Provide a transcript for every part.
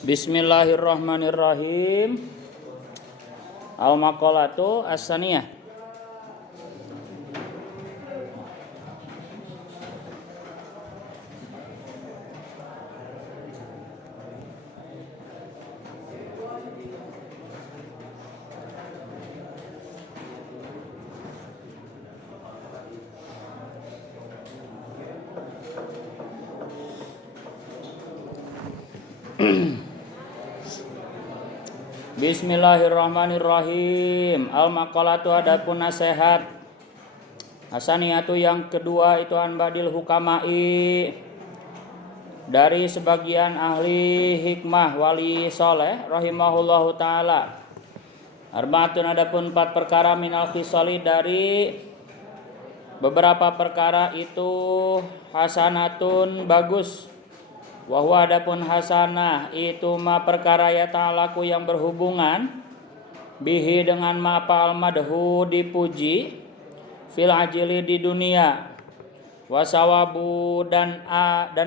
Bismillahirrahmanirrahim. Al-maqalatu as-saniyah. Bismillahirrahmanirrahim. Al-maqalatu adapun nasihat hasaniyatu yang kedua itu an badil hukamai dari sebagian ahli hikmah wali soleh rahimahullahu taala. Arbaatun adapun 4 perkara minal khisali dari beberapa perkara itu hasanatun bagus. Wahwa adapun hasanah itu ma perkara ya ta'alaku yang berhubungan bihi dengan ma pa'al madhu dipuji fil ajili di dunia wasawabu dan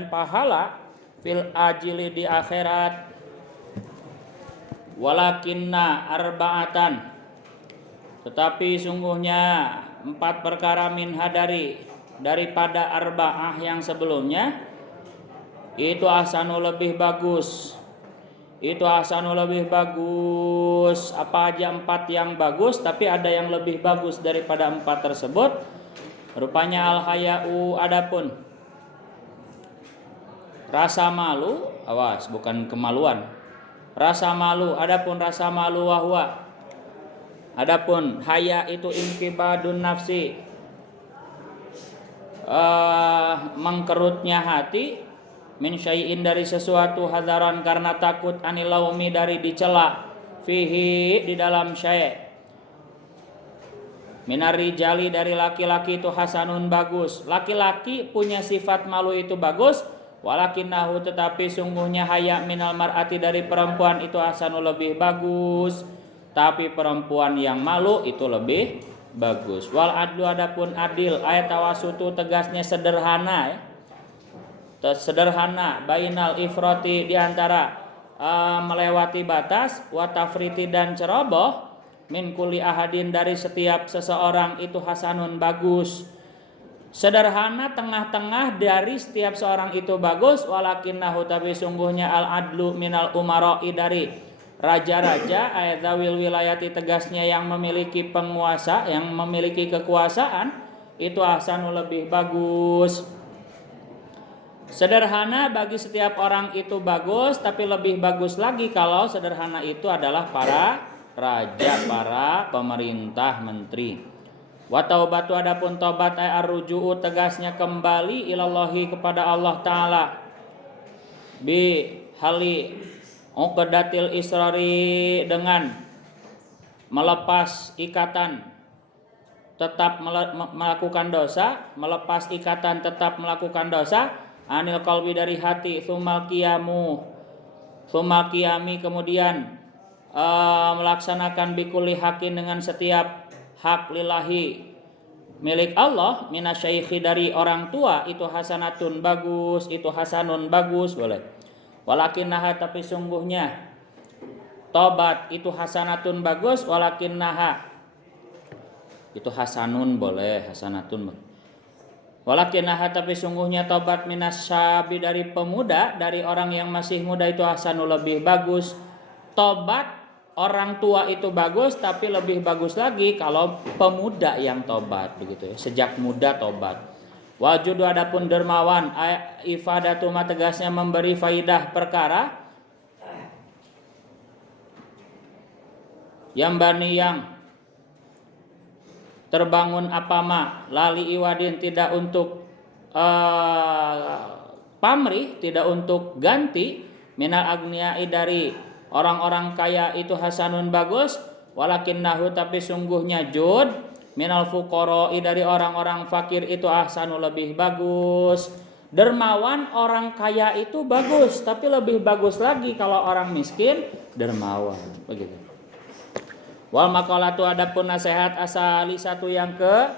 pahala fil ajili di akhirat walakinna arba'atan tetapi sungguhnya 4 perkara minha daripada arba'ah yang sebelumnya itu ahsanu lebih bagus. Apa aja 4 yang bagus, tapi ada yang lebih bagus daripada 4 tersebut. Rupanya al-haya'u adapun rasa malu, awas bukan kemaluan. Rasa malu, adapun rasa malu wahwa. Adapun haya itu inqibadun nafsi. Mengkerutnya hati min syai'in dari sesuatu hadaran karena takut anil laumi dari dicela fihi di dalam syai' minar rijali dari laki-laki itu hasanun bagus. Laki-laki punya sifat malu itu bagus, walakinnahu tetapi sungguhnya haya minal mar'ati dari perempuan itu hasanun lebih bagus, tapi perempuan yang malu itu lebih bagus. Wal adlu adapun adil ayat tawasutu tegasnya sederhana sederhana bainal ifrati diantara melewati batas wa tafriti dan ceroboh min kulli ahadin dari setiap seseorang itu hasanun bagus. Sederhana tengah-tengah dari setiap seorang itu bagus, walakinnahu tapi sungguhnya al adlu minal umara'i dari raja-raja ayat zawil wilayati tegasnya yang memiliki penguasa, yang memiliki kekuasaan itu hasanun lebih bagus. Sederhana bagi setiap orang itu bagus, tapi lebih bagus lagi kalau sederhana itu adalah para raja, para pemerintah, menteri. Wa taubatu adapun tobat ay arruju'u tegasnya kembali ilallahi kepada Allah taala. Bi hali uqdatil israri dengan melepas ikatan tetap melakukan dosa, melepas ikatan tetap melakukan dosa. Anil qalbi dari hati sumal qiyami kemudian melaksanakan bikuli hakin dengan setiap hak lillahi milik Allah minasyaikhi dari orang tua itu hasanatun bagus, itu hasanun bagus boleh. Walakinnaha tapi sungguhnya tobat itu hasanatun bagus, walakinnaha itu hasanun boleh, hasanatun boleh. Walakinnaha tapi sungguhnya tobat minas syabi dari pemuda, dari orang yang masih muda itu hasanul lebih bagus. Tobat orang tua itu bagus, tapi lebih bagus lagi kalau pemuda yang tobat begitu ya. Sejak muda tobat. Wajudu adapun dermawan ifadatu ma tegasnya memberi faidah perkara yang bani yang terbangun apama lali iwadin tidak untuk pamrih, tidak untuk ganti minal agniai dari orang-orang kaya itu hasanun bagus, walakinnahu tapi sungguhnya jud minal fuqara'i dari orang-orang fakir itu ahsanu lebih bagus. Dermawan orang kaya itu bagus, tapi lebih bagus lagi kalau orang miskin dermawan begitu. Wal maqalatu adapun nasihat asali satu yang ke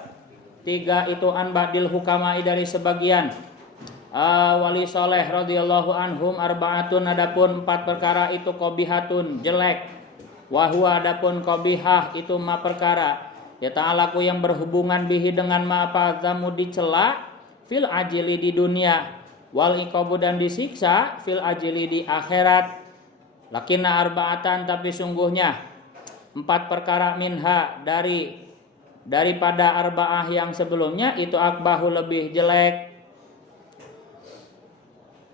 3 itu an badil hukamai dari sebagian wali soleh radhiyallahu anhum arbaatun, adapun 4 perkara itu qabihatun jelek, wahwa adapun qabihah itu ma perkara ya ta'alaku yang berhubungan bihi dengan ma apa zamu dicela fil ajili di dunia, wal iqabu dan disiksa fil ajili di akhirat. Lakinna arbaatan, tapi sungguhnya 4 perkara minha daripada arbaah yang sebelumnya itu akbahu lebih jelek.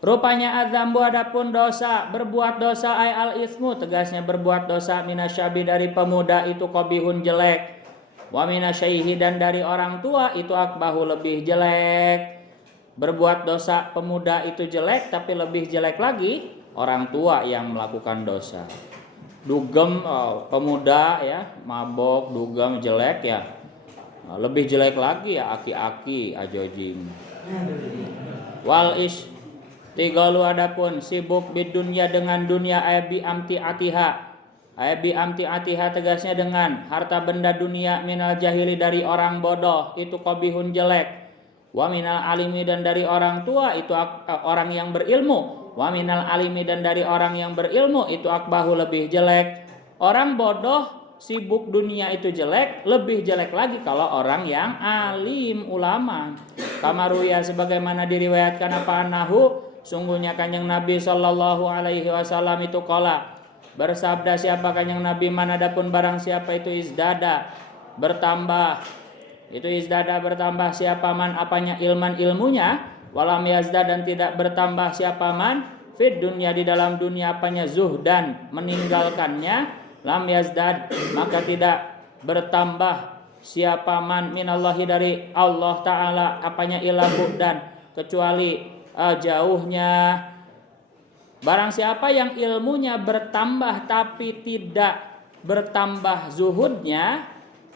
Rupanya adzambu adapun dosa, berbuat dosa ay al ismu tegasnya berbuat dosa, minasyabi dari pemuda itu qabihun jelek, wa minasyaihi dan dari orang tua itu akbahu lebih jelek. Berbuat dosa pemuda itu jelek, tapi lebih jelek lagi orang tua yang melakukan dosa. Dugem pemuda ya mabok dugem jelek ya, lebih jelek lagi ya aki-aki ajojing. Wal ish tigalu adapun sibuk bidunya dengan dunia aybi amti atiha tegasnya dengan harta benda dunia, minal jahili dari orang bodoh itu qabihun jelek, wa minal alimi dan dari orang tua itu orang yang berilmu, wa minal alimi dan dari orang yang berilmu itu akbahu lebih jelek. Orang bodoh sibuk dunia itu jelek, lebih jelek lagi kalau orang yang alim ulama. Kamaruya sebagaimana diriwayatkan apa anahu sungguhnya kanjeng Nabi sallallahu alaihi wasallam itu qala bersabda, siapa kanjeng Nabi manadapun barang siapa itu izdada bertambah, itu izdada bertambah siapa man apanya ilman ilmunya, walam yazda dan tidak bertambah siapa man fid dunya di dalam dunia apanya zuhdan meninggalkannya, lam yazdad maka tidak bertambah siapa man minallahi dari Allah taala apanya ila bu'dan kecuali jauhnya. Barang siapa yang ilmunya bertambah tapi tidak bertambah zuhudnya,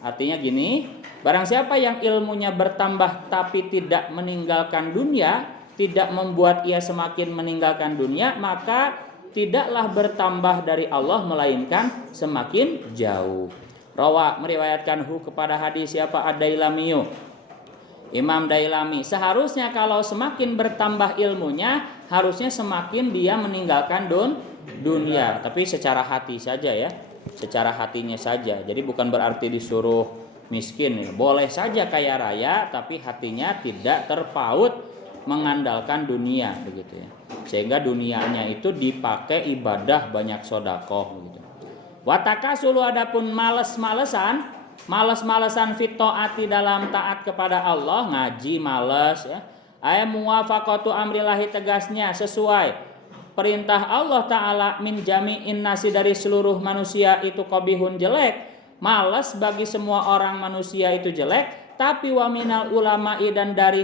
artinya gini, barang siapa yang ilmunya bertambah tapi tidak meninggalkan dunia, tidak membuat ia semakin meninggalkan dunia, maka tidaklah bertambah dari Allah melainkan semakin jauh. Rawa meriwayatkan kepada hadis siapa Ad-Dailamiyu, Imam Dailami, seharusnya kalau semakin bertambah ilmunya, harusnya semakin dia meninggalkan dunia, tapi secara hati saja ya, secara hatinya saja. Jadi bukan berarti disuruh miskin, boleh saja kaya raya, tapi hatinya tidak terpaut mengandalkan dunia begitu ya. Sehingga dunianya itu dipakai ibadah banyak sedekah begitu. Watakasulu adapun males-malesan fit taati dalam taat kepada Allah, ngaji males ya. Ay muwafaqatu amrillahi tegasnya sesuai perintah Allah taala min jami'in nasi dari seluruh manusia itu qabihun jelek. Males bagi semua orang manusia itu jelek, tapi wa minal ulama'i dan dari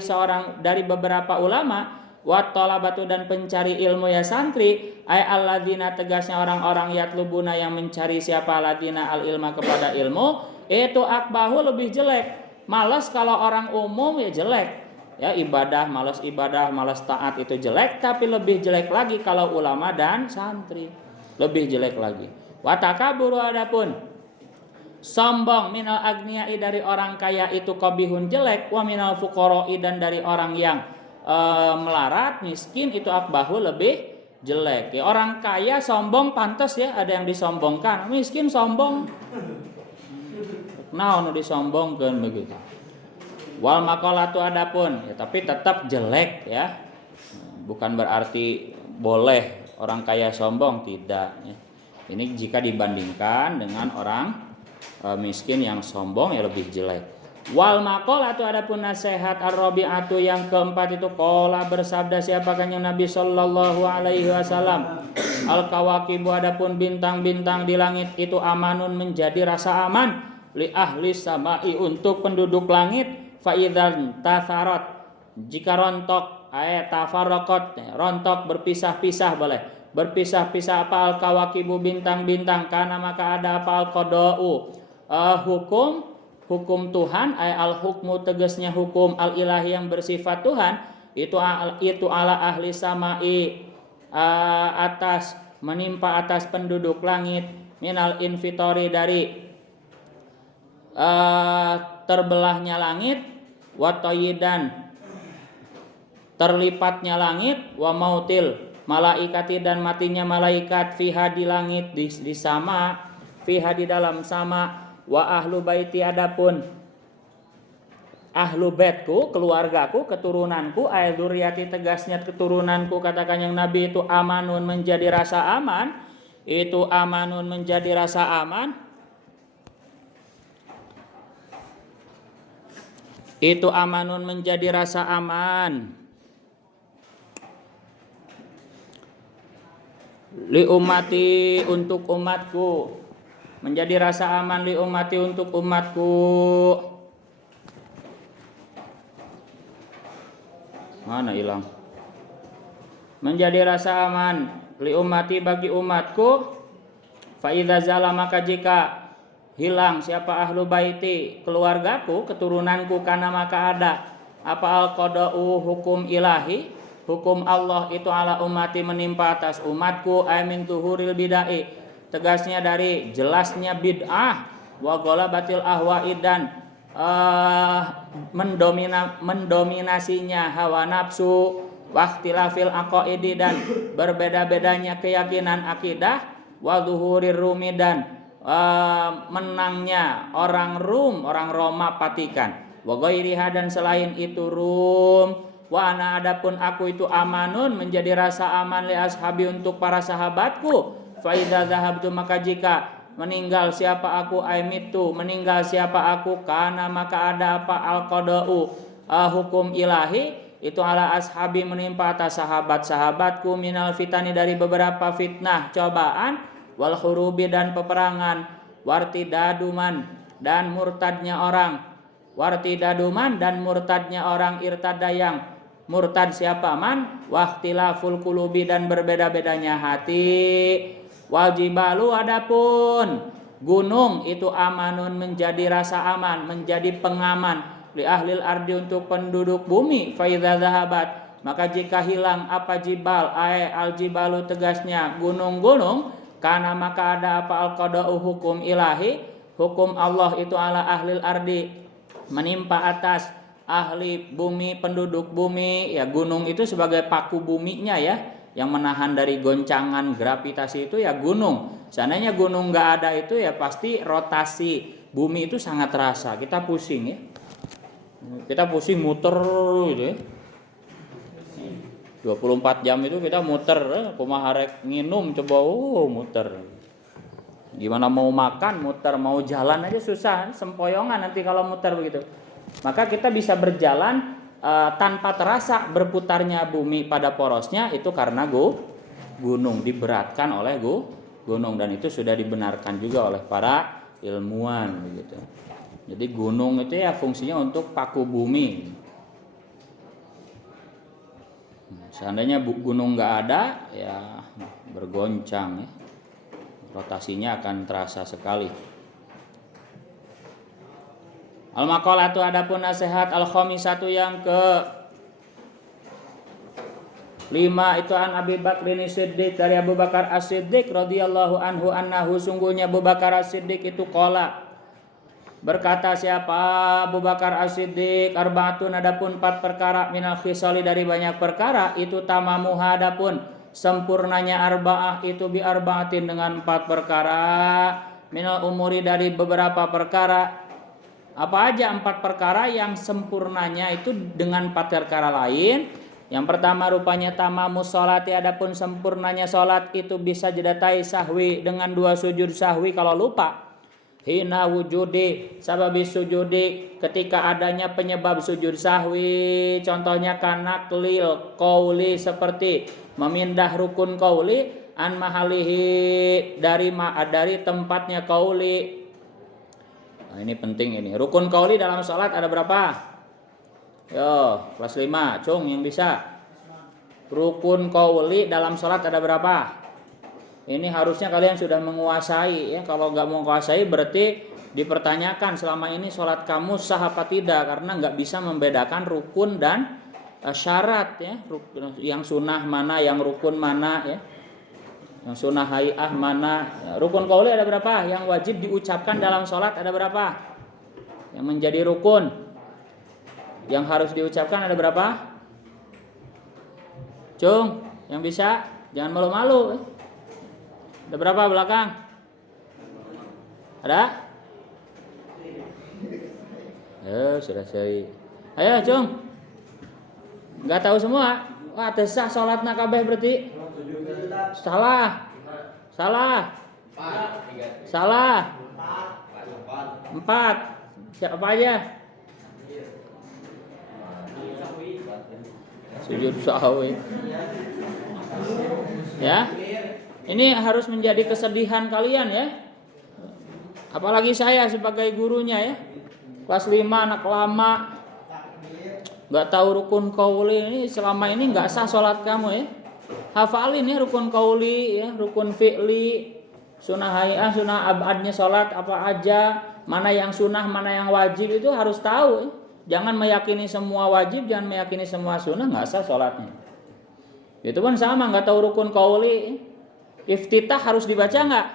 beberapa ulama wa talabatu dan pencari ilmu ya santri ay alladzina tegasnya orang-orang yatlubuna yang mencari siapa alladzina al ilma kepada ilmu itu akbahu lebih jelek. Malas kalau orang umum ya jelek ya, ibadah malas taat itu jelek, tapi lebih jelek lagi kalau ulama dan santri, lebih jelek lagi. Wa takaburu adapun sombong minal agniyai dari orang kaya itu qabihun jelek, wa minal fuqara'i dan dari orang yang melarat miskin itu akbahu lebih jelek ya. Orang kaya sombong pantas ya, ada yang disombongkan, miskin sombong naon disombongkan begitu. Wal maqalatu adapun ya, tapi tetap jelek ya, bukan berarti boleh orang kaya sombong, tidak ya. Ini jika dibandingkan dengan orang miskin yang sombong ya lebih jelek. Wal maqalatu adapun nasihat ar-rabi'atu yang keempat itu qala bersabda siapa kanjeng Nabi sallallahu alaihi wasallam, al kawaqibu adapun bintang-bintang di langit itu amanun menjadi rasa aman li ahli samai untuk penduduk langit, fa idzan tatharat jika rontok tafarraqat rontok berpisah-pisah boleh berpisah-pisah apa al kawaqibu bintang-bintang kana maka ada apa al qada'u hukum Tuhan al hukmu tegasnya hukum al ilahi yang bersifat Tuhan itu ala ahli samai atas menimpa atas penduduk langit minal infitori dari terbelahnya langit watoyidan terlipatnya langit, wa mautil malaikati dan matinya malaikat, fiha di langit di sama, fiha di dalam sama, wa ahlu baiti adapun ahlu baitku, keluargaku, keturunanku, ay dzurriyyati tegasnya keturunanku, katakan yang Nabi itu amanun menjadi rasa aman, itu amanun menjadi rasa aman, itu amanun menjadi rasa aman. Li ummati untuk umatku, menjadi rasa aman li ummati untuk umatku. Mana hilang? Menjadi rasa aman li ummati bagi umatku. Fa idza zala maka jika hilang siapa ahlu baiti keluargaku keturunanku, kana maka ada apa al qada'u hukum ilahi, hukum Allah itu ala ummati menimpa atas umatku, amin tuhuril bid'ah tegasnya dari jelasnya bid'ah, wa ghalabatil ahwa'i dan mendominasinya hawa nafsu, waqtilafil aqaidi dan berbeda-bedanya keyakinan akidah, wa zuhurir rumi dan menangnya orang Rum, orang Roma patikan, wa ghairiha dan selain itu Rum. Wa ana adapun aku itu amanun menjadi rasa aman li ashabi untuk para sahabatku. Fa idza dhahabtu maka jika meninggal siapa aku, aimitu meninggal siapa aku, kana maka ada apa al qada'u hukum ilahi itu ala ashabi menimpa atas sahabat-sahabatku, minal fitani dari beberapa fitnah cobaan, wal hurubi dan peperangan, wartidaduman dan murtadnya orang, wartidaduman dan murtadnya orang, irtada yang murtad siapa man, waqtilaful qulubi dan berbeda-bedanya hati, wajibalu adapun gunung itu amanun menjadi rasa aman, menjadi pengaman li ahlil ardi untuk penduduk bumi. Fa idza zahabat maka jika hilang apa jibal, al jibalu tegasnya gunung-gunung, karena maka ada apa al qada'u hukum ilahi, hukum Allah itu ala ahlil ardi menimpa atas ahli bumi, penduduk bumi. Ya gunung itu sebagai paku buminya ya, yang menahan dari goncangan gravitasi itu ya gunung. Seandainya gunung nggak ada itu ya pasti rotasi bumi itu sangat terasa. Kita pusing ya, kita pusing muter gitu ya. 24 jam itu kita muter, kumaha harek nginum coba muter. Gimana mau makan muter, mau jalan aja susah, sempoyongan nanti kalau muter begitu. Maka kita bisa berjalan tanpa terasa berputarnya bumi pada porosnya itu karena gunung diberatkan oleh gunung, dan itu sudah dibenarkan juga oleh para ilmuwan begitu. Jadi gunung itu ya fungsinya untuk paku bumi. Seandainya gunung nggak ada ya bergoncang ya, rotasinya akan terasa sekali. Al-maqalatu adapun nasihat al-khamisatu yang ke 5 itu an Abi Bakrin Siddiq dari Abu Bakar As-Siddiq radhiyallahu anhu annahu sungguhnya Abu Bakar As-Siddiq itu qala berkata siapa Abu Bakar As-Siddiq, arbaatun adapun 4 perkara minal khisali dari banyak perkara, itu tamamuha adapun sempurnanya arba'ah itu bi arba'atin dengan 4 perkara, minal umuri dari beberapa perkara. Apa aja 4 perkara yang sempurnanya itu dengan 4 perkara lain? Yang pertama rupanya tamamus sholati adapun sempurnanya sholat itu bisa jedatai sahwi dengan 2 sujud sahwi kalau lupa. Hina wujudi sababi sujudi ketika adanya penyebab sujud sahwi, contohnya karena klil qauli seperti memindah rukun qauli an mahalihi dari tempatnya qauli. Nah, ini penting ini. Rukun qauli dalam sholat ada berapa? Yo, kelas 5, Cung yang bisa. Rukun qauli dalam sholat ada berapa? Ini harusnya kalian sudah menguasai ya. Kalau nggak menguasai berarti dipertanyakan selama ini sholat kamu sah apa tidak, karena nggak bisa membedakan rukun dan syarat ya. Yang sunnah mana, yang rukun mana ya. Yang sunnah hay'ah mana? Rukun qauli ada berapa? Yang wajib diucapkan dalam sholat ada berapa? Yang menjadi rukun yang harus diucapkan ada berapa? Cung, yang bisa jangan malu-malu. Ada berapa belakang? Ada? Sudah saya. Ayo, Cung. Enggak tahu semua. Wah, tesah salatna kabeh berarti. Salah. Salah. 4. Siapa aja? Sujud sahwi. Ya. Ini harus menjadi kesedihan kalian ya. Apalagi saya sebagai gurunya ya. Kelas 5 anak lama. Enggak tahu rukun qauli ini, selama ini enggak sah salat kamu ya. Hafalin ya rukun qauli ya, rukun fi'li, sunnah hay'ah, sunnah abadnya salat apa aja, mana yang sunnah, mana yang wajib itu harus tahu ya. Jangan meyakini semua wajib, jangan meyakini semua sunnah, enggak sah salatnya. Itu kan sama, enggak tahu rukun qauli. Iftitah harus dibaca enggak?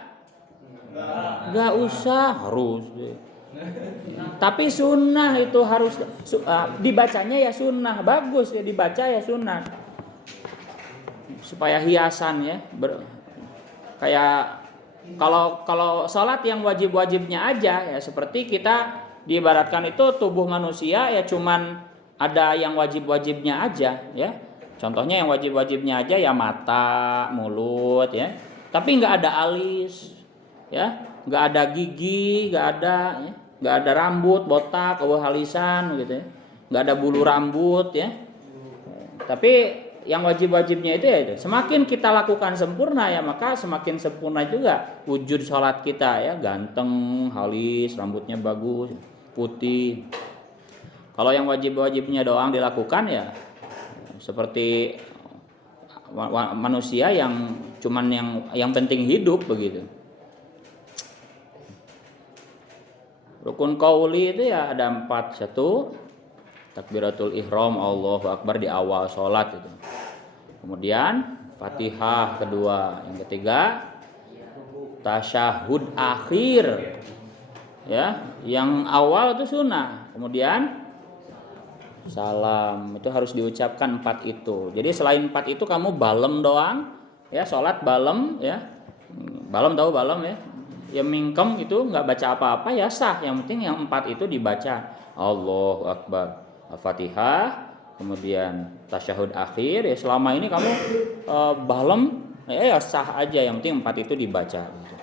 Enggak usah, harus. Tapi sunnah itu harus dibacanya ya sunnah, bagus ya dibaca ya sunnah. Supaya hiasan ya, kayak kalau salat yang wajib-wajibnya aja ya seperti kita diibaratkan itu tubuh manusia ya cuman ada yang wajib-wajibnya aja ya. Contohnya yang wajib-wajibnya aja ya mata, mulut ya. Tapi nggak ada alis ya, nggak ada gigi, nggak ada ya. Nggak ada rambut, botak, halisan gitu ya. Nggak ada bulu rambut ya. Tapi yang wajib-wajibnya itu ya itu. Semakin kita lakukan sempurna ya maka semakin sempurna juga wujud sholat kita ya. Ganteng, halis, rambutnya bagus, putih. Kalau yang wajib-wajibnya doang dilakukan ya seperti manusia yang cuman yang penting hidup begitu. Rukun qauli itu ya ada 4. 1, takbiratul ihram, Allahu akbar di awal sholat itu. Kemudian Fatihah kedua. Yang ketiga tasyahud akhir. Ya, yang awal itu sunnah. Kemudian salam. Itu harus diucapkan 4 itu. Jadi selain 4 itu kamu balem doang ya, sholat balem ya. Balem tahu balem ya? Ya mingkem itu nggak baca apa-apa ya sah, yang penting yang 4 itu dibaca Allahu akbar, Al-Fatihah, kemudian tasyahud akhir ya. Selama ini kamu balem ya sah aja, yang penting 4 itu dibaca gitu.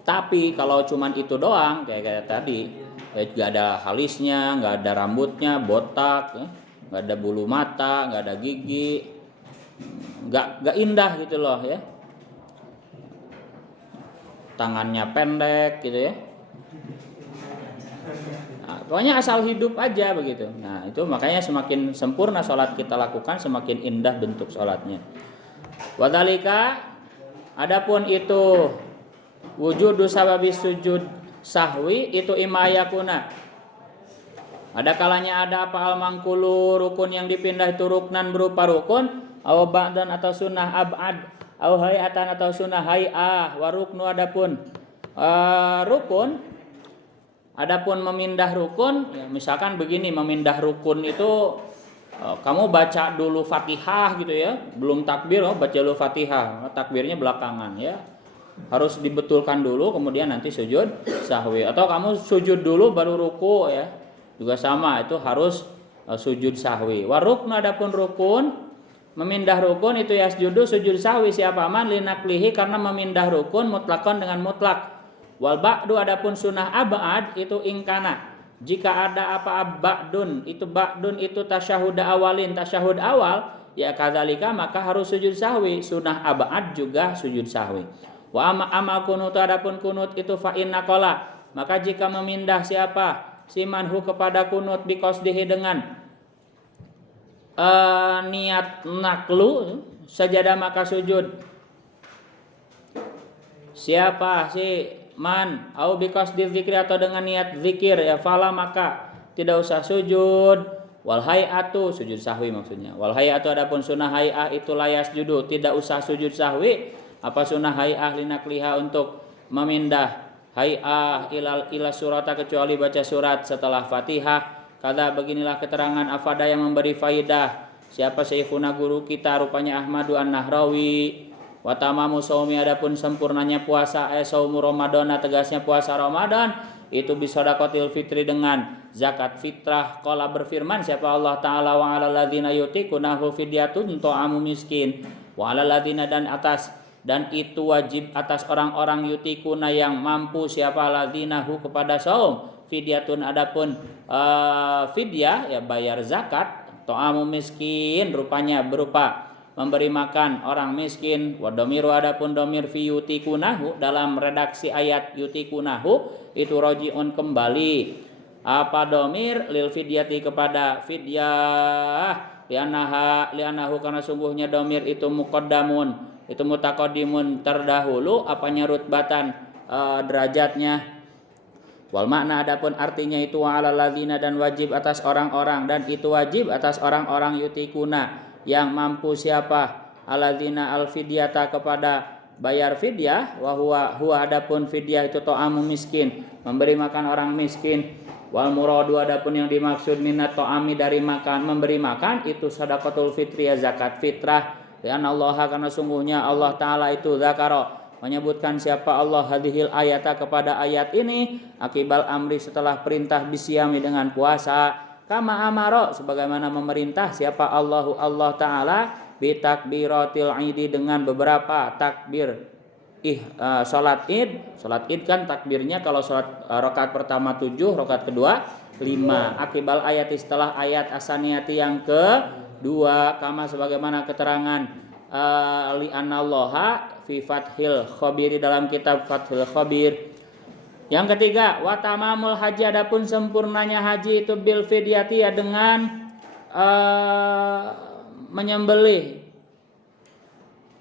Tapi kalau cuman itu doang kayak tadi ya, nggak ada halisnya, nggak ada rambutnya, botak ya, nggak ada bulu mata, nggak ada gigi, nggak indah gitu loh ya. Tangannya pendek gitu ya. Nah, pokoknya asal hidup aja begitu. Nah itu makanya semakin sempurna sholat kita lakukan semakin indah bentuk sholatnya. Wadhalika, adapun itu wujudu sababis sujud sahwi itu imayakuna. Ada kalanya ada apa al-mangkulu rukun yang dipindah itu ruknan berupa rukun aw ba'dan atau sunnah ab'ad au hayatan atau sunnah hay'ah wa ruknu adapun rukun adapun memindah rukun ya, misalkan begini memindah rukun itu kamu baca dulu Fatihah gitu ya, belum takbir baca dulu Fatihah, takbirnya belakangan ya. Harus dibetulkan dulu kemudian nanti sujud sahwi, atau kamu sujud dulu baru ruku ya. Juga sama itu harus sujud sahwi. Wa ruknu adapun rukun memindah rukun itu yasjudu sujud sahwi siapa man linaklihi karena memindah rukun mutlakon dengan mutlak. Wal ba'du adapun sunnah abad itu ingkana jika ada apa ba'dun itu tasyahud awalin tasyahud awal ya kadzalika maka harus sujud sahwi. Sunnah abad juga sujud sahwi. Wa amma kunut adapun kunut itu fa inna qala maka jika memindah siapa si manhu kepada kunut biqasdihi dengan niat naklu sajadah maka sujud siapa si man au biqasdi dzikri atau dengan niat zikir ya fala maka tidak usah sujud. Wal hayatu sujud sahwi maksudnya. Wal hayatu adapun sunnah hayah itu layas judu tidak usah sujud sahwi. Apa sunnah hayah linakliha untuk memindah hayah ila surata kecuali baca surat setelah Fatihah. Kada beginilah keterangan afada yang memberi faidah siapa syekhuna guru kita rupanya Ahmadu An-Nahrawi. Wa tamamu shaumi adapun sempurnanya puasa saumu Ramadan tegasnya puasa Ramadan itu bisadaqatil fitri dengan zakat fitrah. Qala berfirman siapa Allah taala wa 'alal ladzina yutiqunahu fidyatun ta'amu miskin wa 'alal ladzina dan itu wajib atas orang-orang yutikuna yang mampu siapa ladzinahu kepada saum fidyatun adapun fidyah ya bayar zakat ta'amu miskin rupanya berupa memberi makan orang miskin. Wa dhamiru adapun dhamir fi yutikunahu dalam redaksi ayat yutikunahu itu rojiun kembali apa dhamir lil fidyati kepada fidyah lianahu karena sungguhnya dhamir itu muqaddamun itu mutaqaddimun terdahulu apanya rutbatan derajatnya. Wal makna adapun artinya itu wa 'alal ladzina dan wajib atas orang-orang dan itu wajib atas orang-orang yutikuna yang mampu siapa alladzina al-fidyata kepada bayar fidyah wa huwa adapun fidyah itu ta'amu miskin memberi makan orang miskin. Wal muradu adapun yang dimaksud minat ta'ami dari makan memberi makan itu shadaqatul fitriyah zakat fitrah ya Allah karena sungguhnya Allah taala itu zakara menyebutkan siapa Allah hadhil ayata kepada ayat ini akibal amri setelah perintah bisyami dengan puasa kama amaro sebagaimana memerintah siapa Allah taala bitakbiratil idi dengan beberapa takbir salat id kan takbirnya kalau salat rakaat pertama 7 rakaat kedua 5 akibal ayat setelah ayat asaniyati yang kedua kama sebagaimana keterangan li anallaha fi fathil khabir dalam kitab Fathul Khabir. Yang ketiga, wa tamamul haji adapun sempurnanya haji itu bil fidyati ya dengan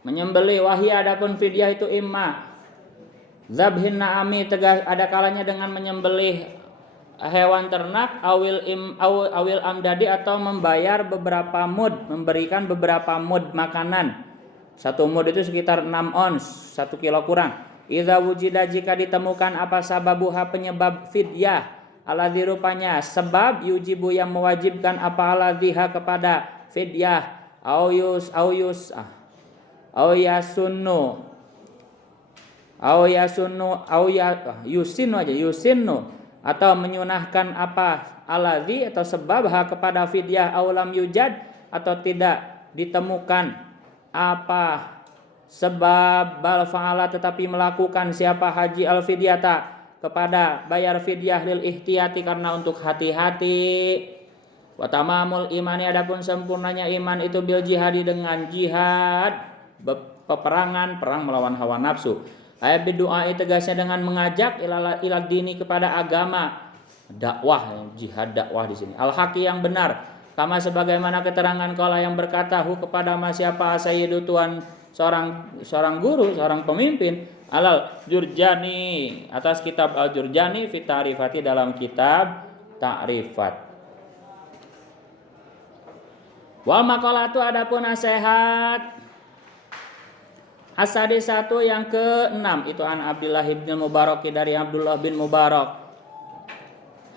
menyembelih wahia adapun fidyah itu imma zabhin na'ami tegas ada kalanya dengan menyembelih hewan ternak awil amdadi atau membayar beberapa mud memberikan beberapa mud makanan. Satu mud itu sekitar 6 ons 1 kilo kurang. Idza wujida jika ditemukan apa sababuha penyebab fidyah alladzi rupanya sebab yujibu yang mewajibkan apa alladziha kepada fidyah au yusinnu atau menyunahkan apa alladzi atau sebab ha kepada fidyah aulam yujad atau tidak ditemukan apa sebab bal fa'ala tetapi melakukan siapa haji al fidyata kepada bayar fidyah lil ihtiyati karena untuk hati-hati. Wa tamamul imani adapun sempurnanya iman itu bil jihadi dengan jihad peperangan perang melawan hawa nafsu. Ayat berdoa tegasnya dengan mengajak ilal dini kepada agama dakwah jihad dakwah di sini al haqi yang benar kama sebagaimana keterangan qala yang berkata hu kepada siapa sayyidu tuan seorang guru, seorang pemimpin alal Jurjani atas kitab Al-Jurjani fi ta'rifati dalam kitab ta'rifat. Wal maqalatu adapun nasihat as-sadisatu yang ke-6 itu an Abdullah bin Mubarak dari Abdullah bin Mubarak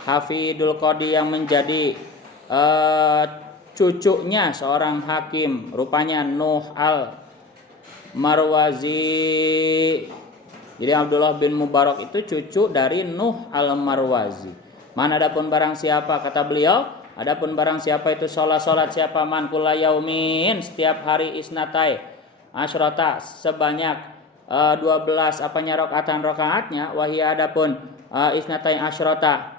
Hafidul Qadi yang menjadi cucunya seorang hakim rupanya Nuh Al-Marwazi. Jadi Abdullah bin Mubarak itu cucu dari Nuh Al-Marwazi. Man adapun barang siapa kata beliau, adapun barang siapa itu salat siapa man kula yaumin setiap hari isnatai asyrata sebanyak 12 apanya rakaatnya wahia adapun isnatai asyrata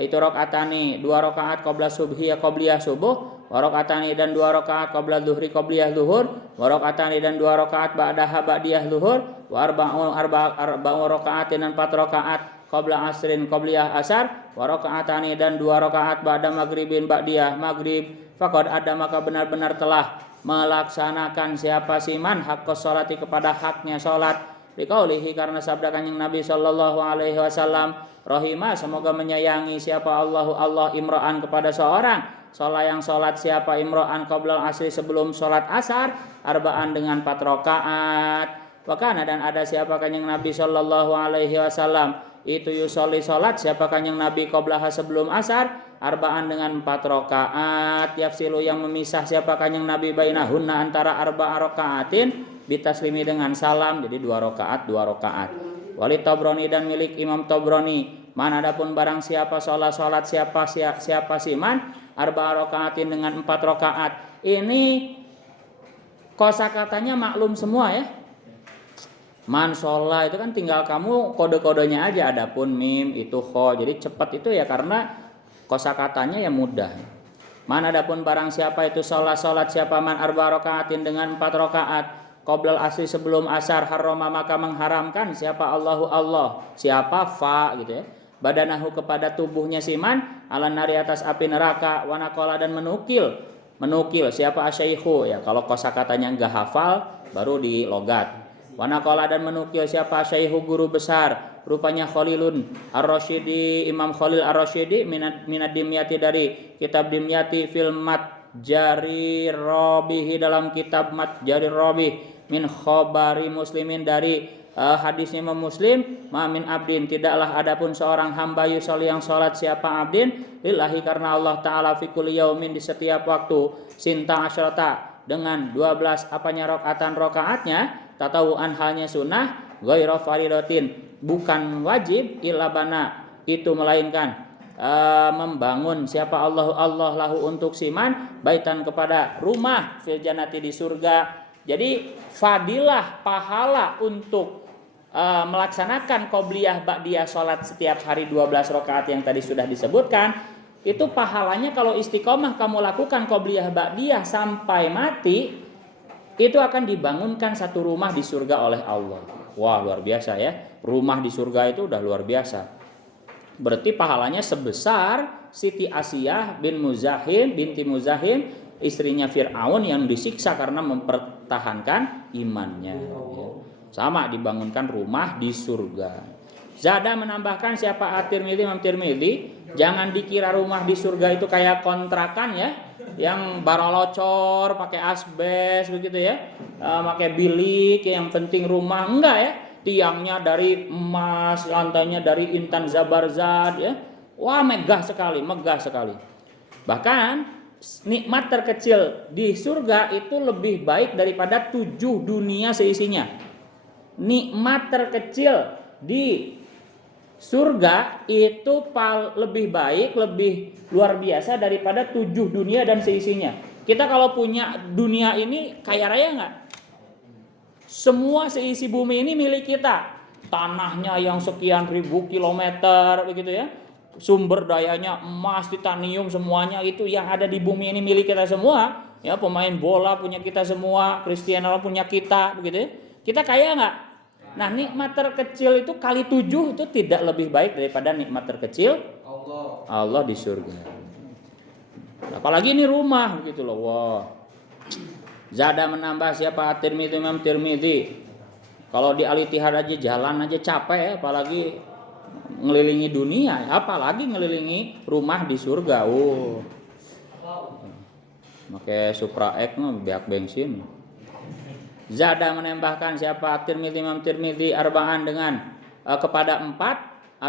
itu rakaatani 2 rakaat qabla subhi qabliyah subuh wa rakaatani dan 2 rakaat qabla zuhri qabliyah zuhur wa rakaatani dan 2 rakaat ba'daha ba'diyah zuhur wa arba'u rakaat dan 4 rakaat qabla asrin qabliyah asar wa rakaatani dan 2 rakaat ba'da maghribin ba'diyah maghrib faqad ada maka benar-benar telah melaksanakan siapa siman haqqus sholati kepada haknya salat liqaulihi karena sabda Kanjeng Nabi sallallahu alaihi wasallam rahimah semoga menyayangi siapa Allah imra'an kepada seorang yang salat siapa imra'an qablal asri sebelum salat asar arba'an dengan 4 rakaat wa kana dan ada siapa Kanjeng Nabi sallallahu alaihi wasallam itu yusolli salat siapa Kanjeng Nabi qablaha sebelum asar arba'an dengan 4 rakaat. Yafsilu yang memisah siapa kanjeng Nabi bainahunna antara arba'a rakaatin bitaslimi dengan salam, jadi 2 rakaat 2 rakaat. Walid Tabrani dan milik Imam Tabrani, man adapun barang siapa salat siapa siman arba'a rakaatin dengan 4 rakaat. Ini kosakatanya maklum semua ya. Man sholat itu kan tinggal kamu kode-kodenya aja, adapun mim itu kho, jadi cepat itu ya karena kosakatanya ya mudah. Man adapun barang siapa itu sholat siapa man arba rakaatin dengan 4 rakaat qoblal asri sebelum asar harrama maka mengharamkan siapa Allahu Allah, siapa fa gitu ya, badanahu kepada tubuhnya si man ala nari atas api neraka, wanakola dan menukil siapa asyaikhu ya, kalau kosakatanya enggak hafal baru di logat. Wanakola dan menukil siapa syaihu guru besar, rupanya Khalilun Ar-Rasyidi, Imam Khalil Ar-Rasyidi minad dimyati dari kitab dimyati fil matjari robihi dalam kitab matjari robih min khobari muslimin dari hadisnya Imam Muslim, ma min abdin tidaklah adapun seorang hamba yusolli yang sholat siapa abdin lillahi karena Allah Ta'ala fi kulli yaumin di setiap waktu sinta asyrata dengan 12 apanya rakaatnya tatawuan halnya sunnah ghairu faridatin bukan wajib illa bana itu melainkan membangun siapa Allah lahu untuk siman baitan kepada rumah fil jannati di surga. Jadi fadilah pahala untuk melaksanakan qobliyah ba'diyah salat setiap hari 12 rakaat yang tadi sudah disebutkan, itu pahalanya kalau istiqomah kamu lakukan qobliyah ba'diyah sampai mati, itu akan dibangunkan satu rumah di surga oleh Allah. Wah, luar biasa ya. Rumah di surga itu udah luar biasa. Berarti pahalanya sebesar Siti Asiyah binti Muzahim, istrinya Fir'aun yang disiksa karena mempertahankan imannya. Sama dibangunkan rumah di surga. Zada menambahkan siapa At-Tirmidzi, Imam Tirmidzi, jangan dikira rumah di surga itu kayak kontrakan ya, yang baralocor, pakai asbes begitu ya, pakai bilik, yang penting rumah, enggak ya, tiangnya dari emas, lantainya dari intan zabarzad ya, wah megah sekali. Bahkan nikmat terkecil di surga itu lebih baik daripada 7 dunia seisinya. Nikmat terkecil di surga itu lebih baik, lebih luar biasa daripada 7 dunia dan seisinya. Kita kalau punya dunia ini kaya raya nggak? Semua seisi bumi ini milik kita. Tanahnya yang sekian ribu kilometer begitu ya. Sumber dayanya emas, titanium, semuanya itu yang ada di bumi ini milik kita semua. Ya, pemain bola punya kita semua, Cristiano punya kita begitu ya. Kita kaya nggak? Nah, nikmat terkecil itu kali 7 itu tidak lebih baik daripada nikmat terkecil Allah di surga. Apalagi ini rumah begitu loh. Wah. Zada menambah siapa At-Tirmidzi, Imam Tirmidzi. Kalau di Al-Ittihad aja jalan aja capek ya, apalagi ngelilingi dunia, apalagi ngelilingi rumah di surga. Pakai Supra X mah biak bensin. Zada menambahkan siapa At-Tirmidzi, Imam Tirmidzi arba'an dengan kepada 4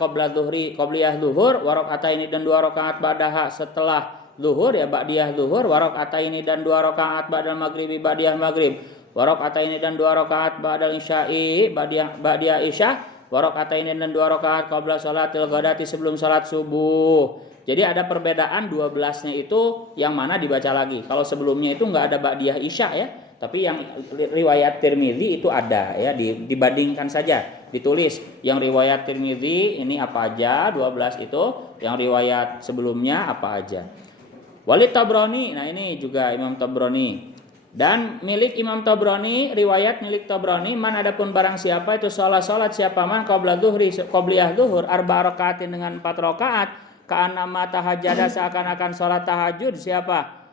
qabla zuhri qobliyah zuhur wa rakaataini dan 2 rakaat ba'daha setelah zuhur ya ba'diyah zuhur wa rakaataini dan 2 rakaat ba'dal maghribi ba'diyah maghrib wa rakaataini dan 2 rakaat ba'dal isya'i ba'diyah isya wa rakaataini dan 2 rakaat qabla sholatil ghadati sebelum salat subuh. Jadi ada perbedaan 12-nya itu yang mana dibaca lagi. Kalau sebelumnya itu enggak ada ba'diyah isya ya. Tapi yang riwayat Tirmidzi itu ada ya, dibandingkan saja, ditulis yang riwayat Tirmidzi ini apa aja 12 itu, yang riwayat sebelumnya apa aja. Walid Tabrani, nah ini juga Imam Tabrani. Dan milik Imam Tabrani, riwayat milik Tabrani, man adapun barang siapa itu salat siapa man qabla zuhri qobliyah zuhur arba rakaatin dengan 4 rakaat ka'annama tahajjada seakan-akan salat tahajud siapa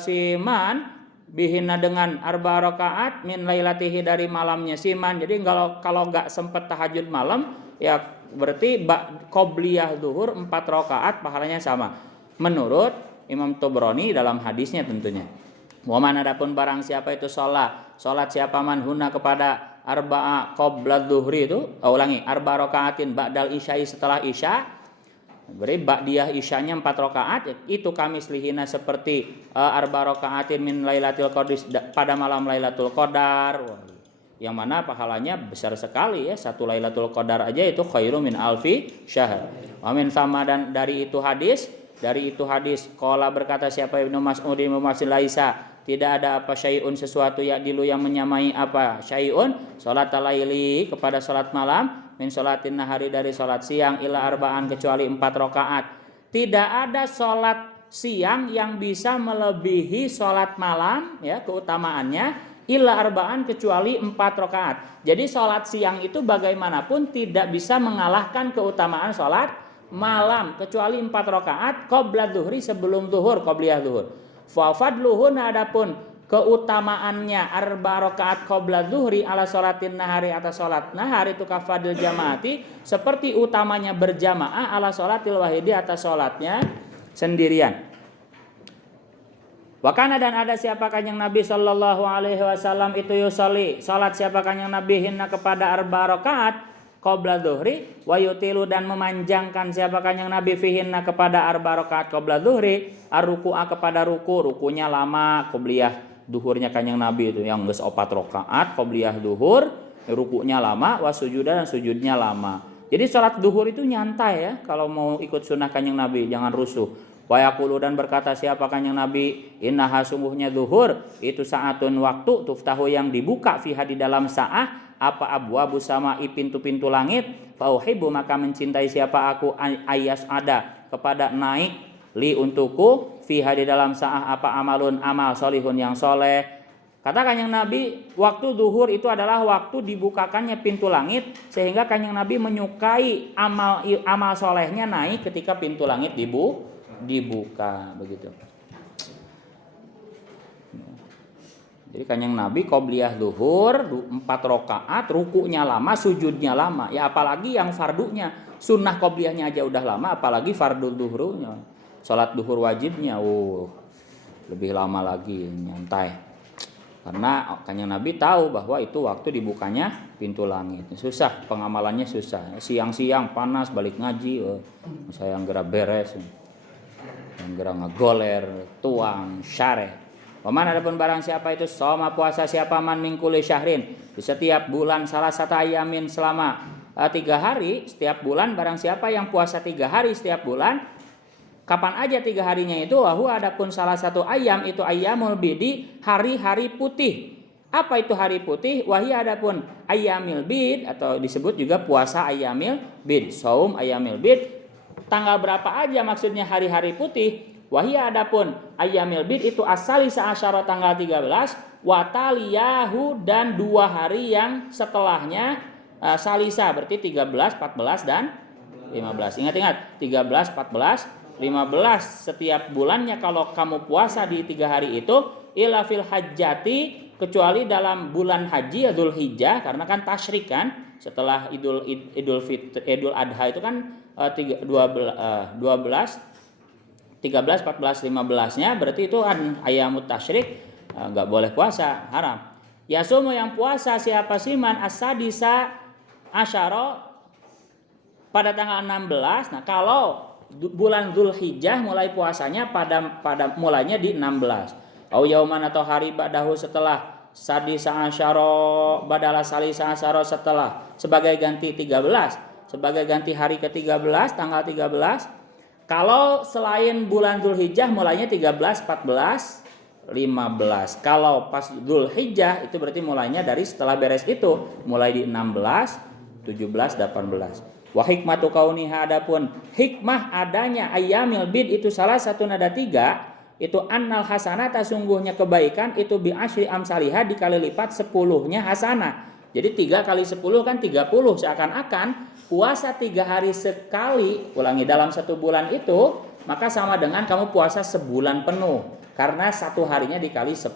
si man bihina dengan 4 rakaat min lailatihi dari malamnya siman. Jadi kalau enggak sempat tahajud malam ya berarti qobliyah zuhur 4 rakaat pahalanya sama menurut Imam Tabrani dalam hadisnya tentunya. Wa man adapun barang siapa itu salat siapa man huna kepada arba'a qabla zuhri itu ulangi 4 rakaatin ba'dal isya'i setelah isya Beri ba'diyah isyanya 4 rakaat itu kamislihina seperti arba rakaatin min lailatul qadar pada malam Lailatul Qadar. Yang mana pahalanya besar sekali ya, satu Lailatul Qadar aja itu khairum min alfi syahr. Wa min sama, dan dari itu hadis qala berkata siapa Ibnu Mas'ud laisa, tidak ada apa syai'un sesuatu dilu yang menyamai apa syai'un salat laili kepada salat malam min salatin nahari dari salat siang ila arba'an kecuali 4 rakaat. Tidak ada salat siang yang bisa melebihi salat malam ya keutamaannya illa arba'an kecuali 4 rakaat. Jadi salat siang itu bagaimanapun tidak bisa mengalahkan keutamaan salat malam kecuali 4 rakaat qabla zuhri sebelum zuhur, qabliyah zuhur. Fa fadluhun adapun keutamaannya arba rakaat qabla zuhri ala salatin nahari atas salat nahar itu kafadil jamaati seperti utamanya berjamaah ala salatil wahidi atas salatnya sendirian. Wakana dan ada siapa kanjeng Nabi sallallahu alaihi wasallam itu yusolli salat siapa kanjeng Nabi hinna kepada arba rakaat qabla zuhri wa yutilu dan memanjangkan siapa kanjeng Nabi fihinna kepada arba rakaat qabla zuhri arruku'a kepada rukunya lama qobliyah duhurnya kanjeng Nabi itu yang geus 4 rakaat qobliyah duhur rukunya lama wa sujudan dan sujudnya lama. Jadi salat duhur itu nyantai ya kalau mau ikut sunnah kanjeng Nabi, jangan rusuh. Wa yaqulu dan berkata siapa kanjeng Nabi innaha sungguhnya zuhur itu saatun waktu tuftahu yang dibuka fiha di dalam saah apa abwabu sama'i pintu-pintu langit fa uhibbu maka mencintai siapa aku ayas ada kepada naik li untukku fiha di dalam saah apa amalun amal solihun yang soleh. Kata kanjeng Nabi waktu zuhur itu adalah waktu dibukakannya pintu langit sehingga kanjeng Nabi menyukai amal solehnya naik ketika pintu langit dibuka begitu. Jadi kanjeng Nabi qobliyah zuhur 4 rakaat, rukunya lama, sujudnya lama. Ya apalagi yang fardunya, sunnah qobliyahnya aja udah lama, apalagi fardu zuhurnya. Salat zuhur wajibnya lebih lama lagi nyantai. Karena kanjeng Nabi tahu bahwa itu waktu dibukanya pintu langit. Susah pengamalannya susah. Siang-siang panas balik ngaji, saya yang gerak beres. Yang gerang ngegoler, tuang, syareh. Paman adapun barang siapa itu soma puasa siapa man mingkuli syahrin di setiap bulan salah satu ayamin selama 3 hari setiap bulan barang siapa yang puasa 3 hari setiap bulan kapan aja 3 harinya itu wahu adapun salah satu ayam itu ayyamul bidi hari-hari putih. Apa itu hari putih? Wahia adapun ayyamil bid atau disebut juga puasa ayyamil bid, saum ayyamil bid. Tanggal berapa aja maksudnya hari-hari putih? Wahia adapun ayyamil bid itu asali sa'asyara tanggal 13 wataliyahu dan 2 hari yang setelahnya salisa berarti 13, 14 dan 15. Ingat-ingat 13, 14, 15 setiap bulannya kalau kamu puasa di 3 hari itu ila fil hajjati kecuali dalam bulan haji Dzul Hijjah karena kan tasyrik kan setelah Idul Adha itu kan 12, 13, 14, 15-nya berarti itu kan ayamut tasyrik enggak boleh puasa, haram. Yasumu yang puasa siapa siman as-sadisa asyara pada tanggal 16. Nah, kalau bulan Dzulhijjah mulai puasanya pada mulainya di 16. Au yauman atau hari ba'dahu setelah sadisa asyara badala salisa asyara setelah sebagai ganti 13. Sebagai ganti hari ke-13 tanggal 13. Kalau selain bulan Dzulhijjah mulainya 13, 14, 15. Kalau pas Dzulhijjah itu berarti mulainya dari setelah beres itu, mulai di 16, 17, 18. Wa hikmatu kauniha adapun hikmah adanya ayyamil bid itu salah satu nada 3 itu annal hasanata sungguhnya kebaikan itu bi asyri amsalihah dikali lipat 10-nya hasanah. Jadi 3 kali 10 kan 30 seakan-akan puasa 3 hari sekali ulangi dalam 1 bulan itu maka sama dengan kamu puasa sebulan penuh karena 1 harinya dikali 10.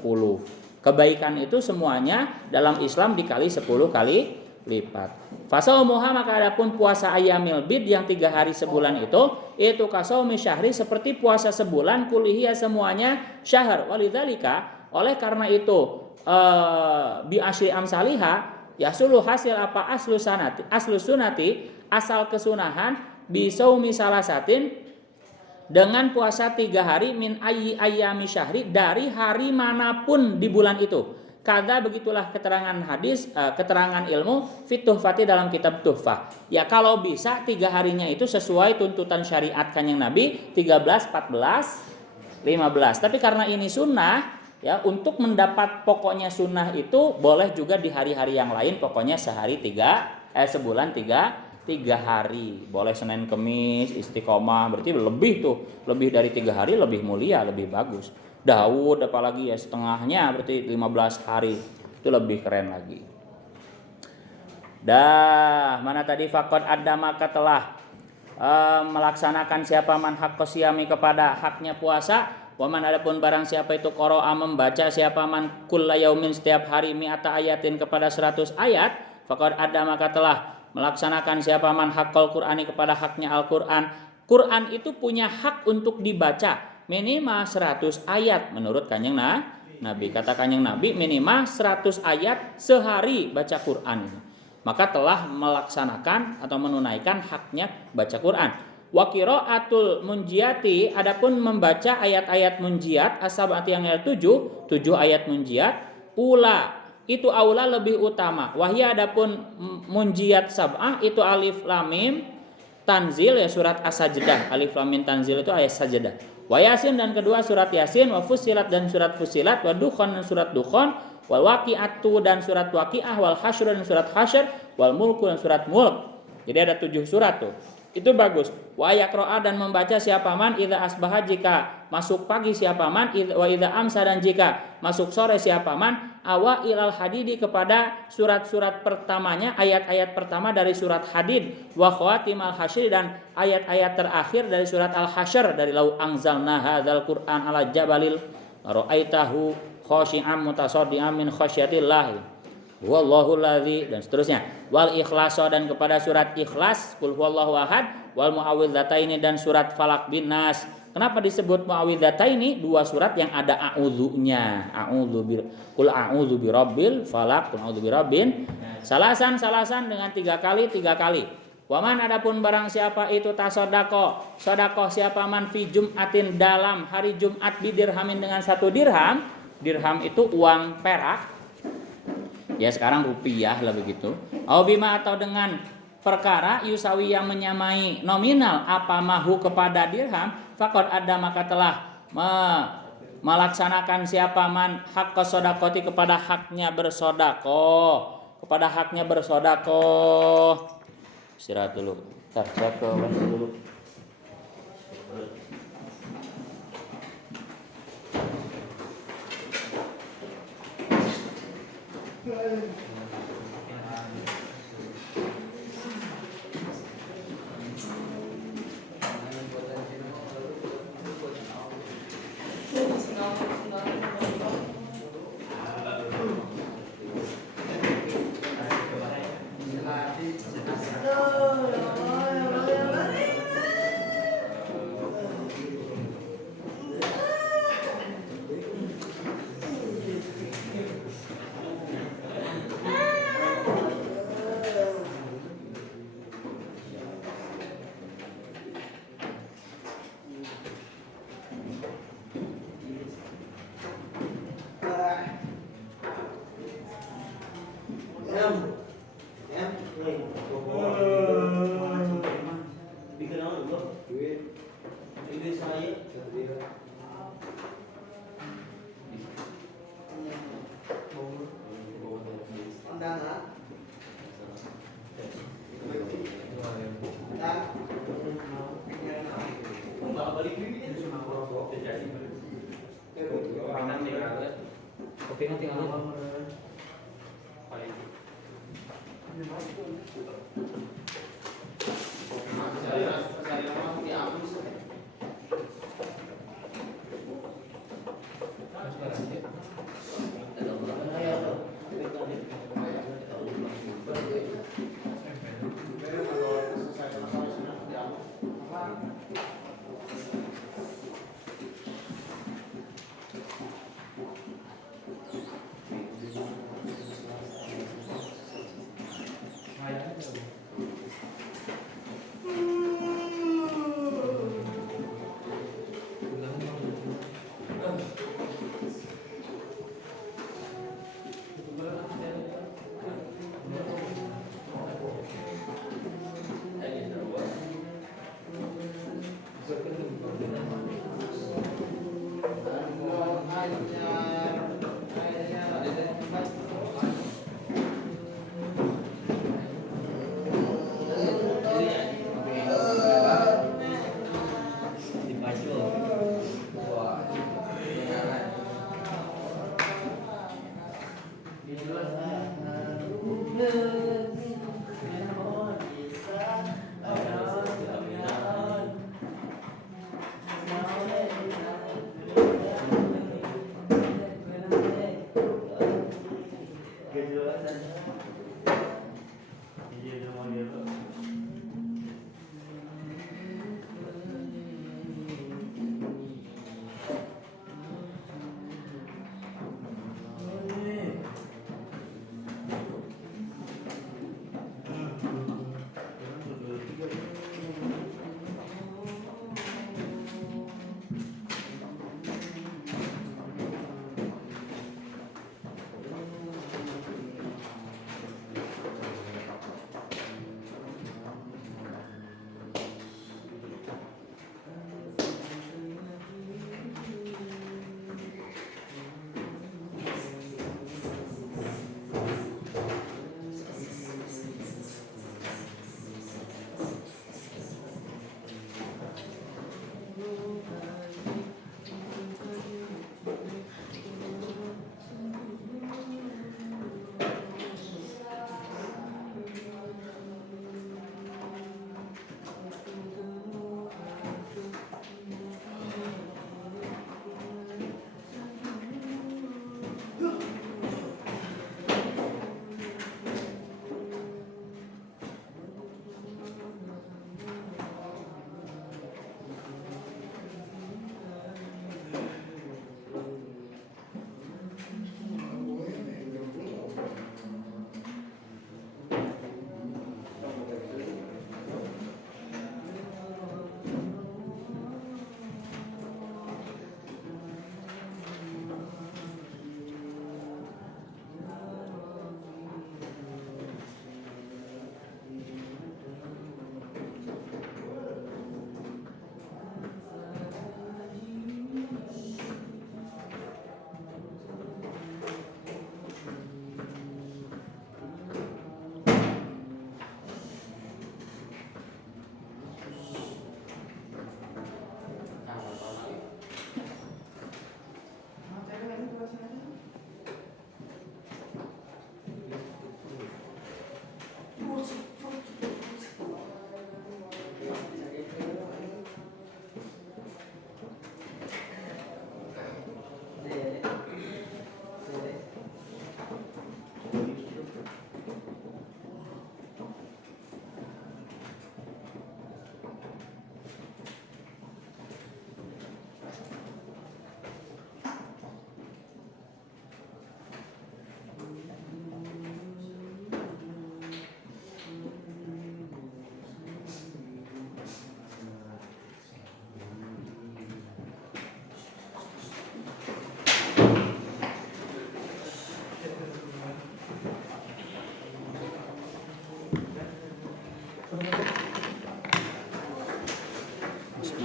Kebaikan itu semuanya dalam Islam dikali 10 kali lipat. Fasaumuha maka adapun puasa ayyamil bid yang 3 hari sebulan itu kasaumi syahri seperti puasa sebulan kulihia semuanya syahr. Walidzalika oleh karena itu bi asyri amsalihah yasulu hasil apa aslu sunati asal kesunahan bisaumi salasatin dengan puasa 3 hari min ayyami syahri dari hari manapun di bulan itu. Kada begitulah keterangan hadis, keterangan ilmu fit tuhfati dalam kitab tuhfah. Ya kalau bisa 3 harinya itu sesuai tuntutan syariat Kanjeng Nabi 13, 14, 15. Tapi karena ini sunnah, ya untuk mendapat pokoknya sunnah itu boleh juga di hari-hari yang lain, pokoknya sebulan 3 hari. Boleh Senin Kemis istiqomah, berarti lebih dari 3 hari, lebih mulia, lebih bagus. Daud apalagi ya setengahnya, berarti 15 hari, itu lebih keren lagi. Mana tadi faqad ada maka telah melaksanakan siapa man haqqos siyami kepada haknya puasa. Waman adapun barang siapa itu qara'a membaca siapa man kulla yaumin setiap hari mi'ata ayatin kepada 100 ayat, faqad ada maka telah melaksanakan siapa man haqqal Qur'ani kepada haknya Al-Qur'an. Quran itu punya hak untuk dibaca minimal 100 ayat menurut Kanjeng Nabi. Kata Kanjeng Nabi minimal 100 ayat sehari baca Quran. Maka telah melaksanakan atau menunaikan haknya baca Quran. Wa qiraatul munjiati adapun membaca ayat-ayat munjiat asabati yang ayat 7 ayat munjiat ula itu aula lebih utama. Wahya adapun munjiat sab'ah itu alif lam mim tanzil ya surat as-sajdah. Alif lam mim tanzil itu ayat sajdah. Wa yasin dan kedua surat yasin, wa fusilat dan surat fusilat, wa dukhan dan surat dukhan, wal waqi'atu dan surat waqi'ah, wal hasyr dan surat hasyr, wal mulku dan surat mulk. Jadi ada 7 surat tuh. Itu bagus. Wa yaqra'a dan membaca siapa man idza asbaha jika masuk pagi siapa man, wa idza amsa dan jika masuk sore siapa man, awa ilal hadidi kepada surat-surat pertamanya, ayat-ayat pertama dari surat Hadid, wa khawatimal hasyr dan ayat-ayat terakhir dari surat Al-Hasyr, dari lau anzalna hadzal qur'an ala jabalil ra'aitahu khashi'an mutasaddian min khasyatillah wallahu ladzi dan seterusnya. Wal ikhlas dan kepada surat Ikhlas, qul huwallahu ahad, wal muawwidzataini dan surat Falaq bin Nas. Kenapa disebut muawwidzataini? 2 surat yang ada a'udzunya. Qul a'udzu birabbil falaq, qul a'udzu birabbin salasan dengan 3 kali. Waman adapun barang siapa itu tasodakoh siapa man fi jum'atin dalam hari Jumat bidirhamin dengan 1 dirham. Dirham itu uang perak. Ya sekarang rupiah lah begitu. Au bima atau dengan perkara yusawi yang menyamai nominal apa mahu kepada dirham, faqad ada maka telah melaksanakan siapa man haqqos sodakoti kepada haknya bersodakoh. Istirahat dulu. Saya ke dulu.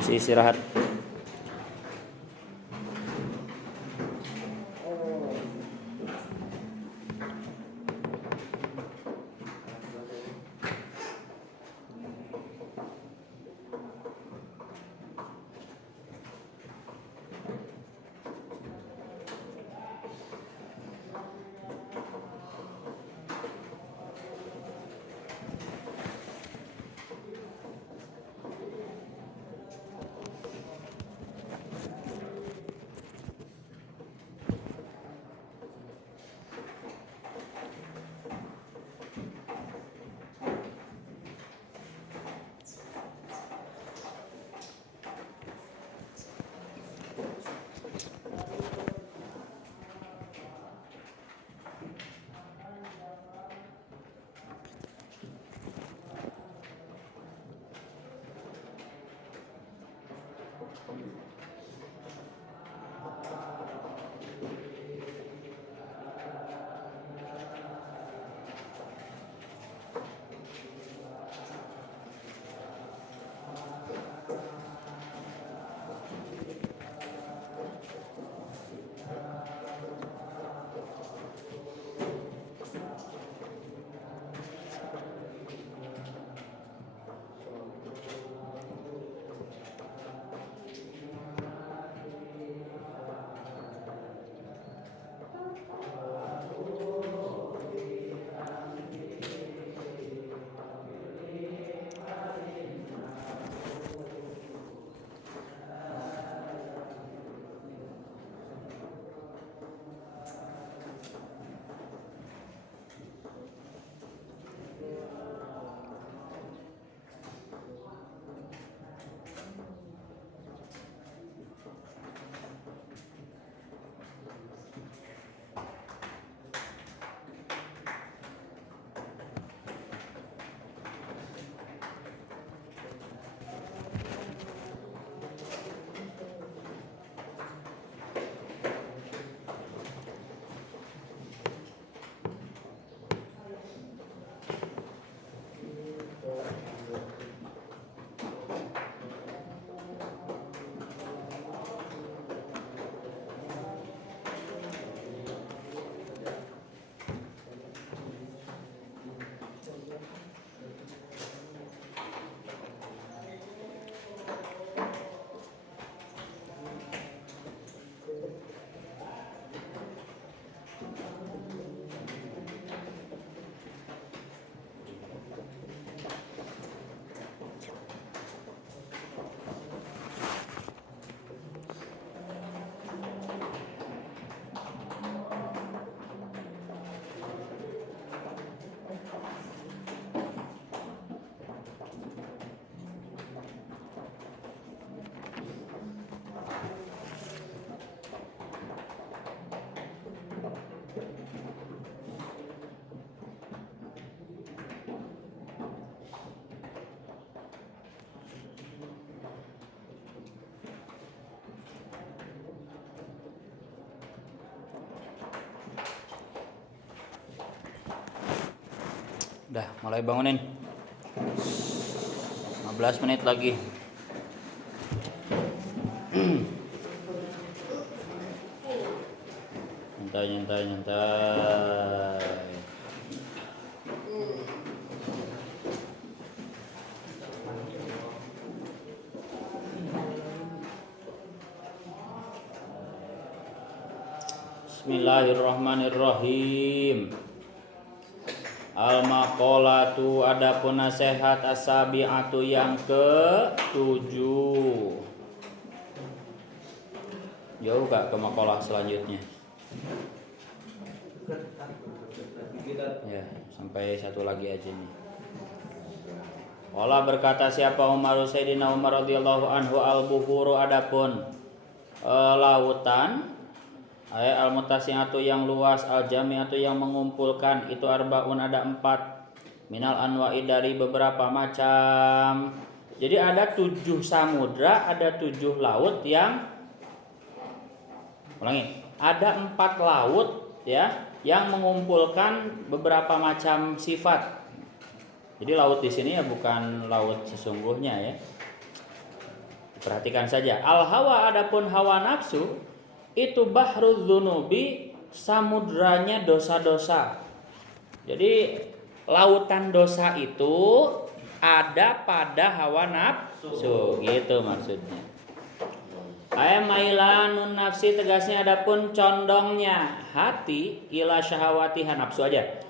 Isi istirahat. Udah, mulai bangunin. 15 menit lagi. Nyantai. Bismillahirrahmanirrahim. Al-maqalatu, adapun nasihat as-sabi'atu yang ke-7. Jauh gak ke maqalah selanjutnya? Ya, sampai satu lagi aja nih. Allah berkata siapa Umar Sayyidina Umar radhiyallahu anhu, al-buhuru, adapun lautan, al-mutasi'atu yang luas, al-jami'atu yang mengumpulkan, itu arbaun, ada 4, minal anwa'i, dari beberapa macam. Jadi ada 7 samudra, ada 7 laut yang ada 4 laut ya yang mengumpulkan beberapa macam sifat. Jadi laut di sini ya bukan laut sesungguhnya ya. Perhatikan saja. Al-hawa, adapun hawa nafsu, itu bahrul dzunubi, samudranya dosa-dosa. Jadi lautan dosa itu ada pada hawa nafsu, gitu maksudnya. Mailanun nafsi, tegasnya adapun condongnya hati, ila syahawatiha, nafsu aja.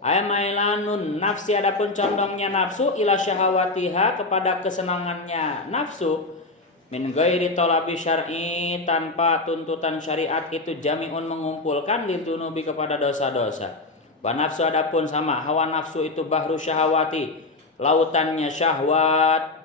Mailanun nafsi, adapun condongnya nafsu, ila syahawatiha, kepada kesenangannya nafsu, min ghairi talabi syar'i, tanpa tuntutan syariat, itu jami'un, mengumpulkan, lidunubi, kepada dosa-dosa. Wa nafsu, adapun sama hawa nafsu itu bahru syahawati, lautannya syahwat.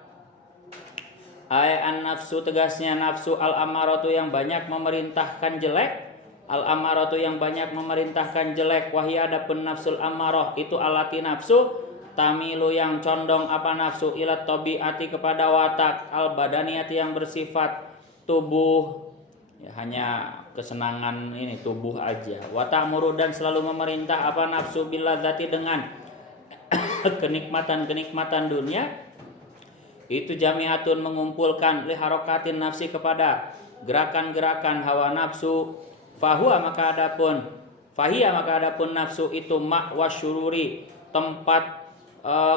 An nafsu, tegasnya nafsu, al amaratu, yang banyak memerintahkan jelek, al amaratu, yang banyak memerintahkan jelek. Wahia, adapun nafsul amarah itu alati nafsu, tamilu, yang condong apa nafsu, ilat tabiati, kepada watak, al badaniyati, yang bersifat tubuh ya, hanya kesenangan ini tubuh aja. Watak muru, dan selalu memerintah apa nafsu, biladzati, dengan kenikmatan dunia, itu jami'atun, mengumpulkan, liharokatin nafsi, kepada gerakan-gerakan hawa nafsu. Fahia, maka adapun nafsu itu ma'wasyururi, tempat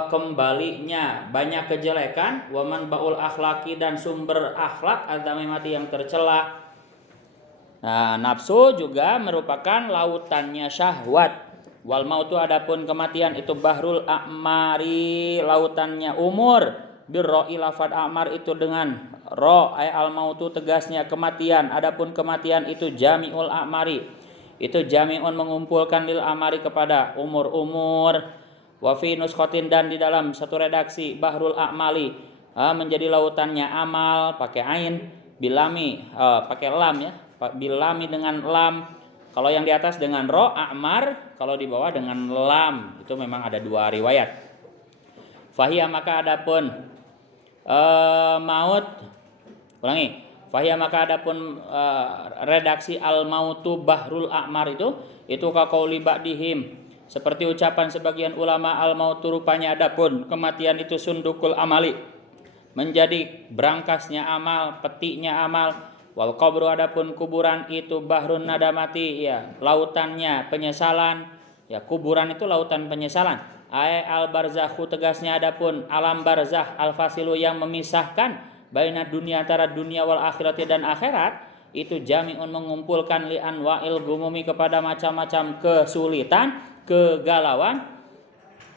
kembalinya banyak kejelekan, waman baul akhlaki, dan sumber akhlak, adzamimati, yang tercela. Nah, nafsu juga merupakan lautannya syahwat. Wal mautu, adapun kematian, itu bahrul a'mari, lautannya umur. Birro'i, lafad a'mar itu dengan ro, al mautu, tegasnya kematian. Adapun kematian itu jami'ul a'mari, itu jami'un, mengumpulkan, lil a'mari, kepada umur-umur. Wa fi nuskhatin, dan di dalam satu redaksi, bahrul a'mali, menjadi lautannya amal, pakai ain, bilami, pakai lam ya, bilami dengan lam. Kalau yang di atas dengan ro, a'mar, kalau di bawah dengan lam. Itu memang ada 2 riwayat. Fahia, maka adapun maut, ulangi. Fahia, maka adapun redaksi al mautu bahrul a'mar itu kaqauli ba'dihim, seperti ucapan sebagian ulama, al mautu, rupanya adapun kematian itu sundukul amali, menjadi berangkasnya amal, petiknya amal. Wal qabru, adapun kuburan itu bahrun nadamati, ya lautannya penyesalan. Ya, kuburan itu lautan penyesalan. Al barzakhu, tegasnya adapun alam barzakh, al fasilu, yang memisahkan baina dunia, antara dunia, wal akhirati, dan akhirat, itu jami'un, mengumpulkan, li anwa'il gumumi, kepada macam-macam kesulitan, kegalauan,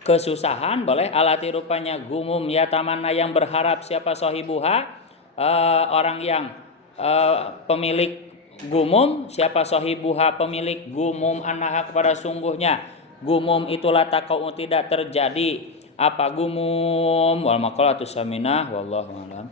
kesusahan, boleh, alati, rupanya gumum, ya tamanna, yang berharap siapa sahibuha, orang yang pemilik gumum, siapa sahibuha, pemilik gumum, annaha, kepada sungguhnya gumum itulah takau, tidak terjadi apa gumum. Wal maqalatu saminah, wallahu a'lam.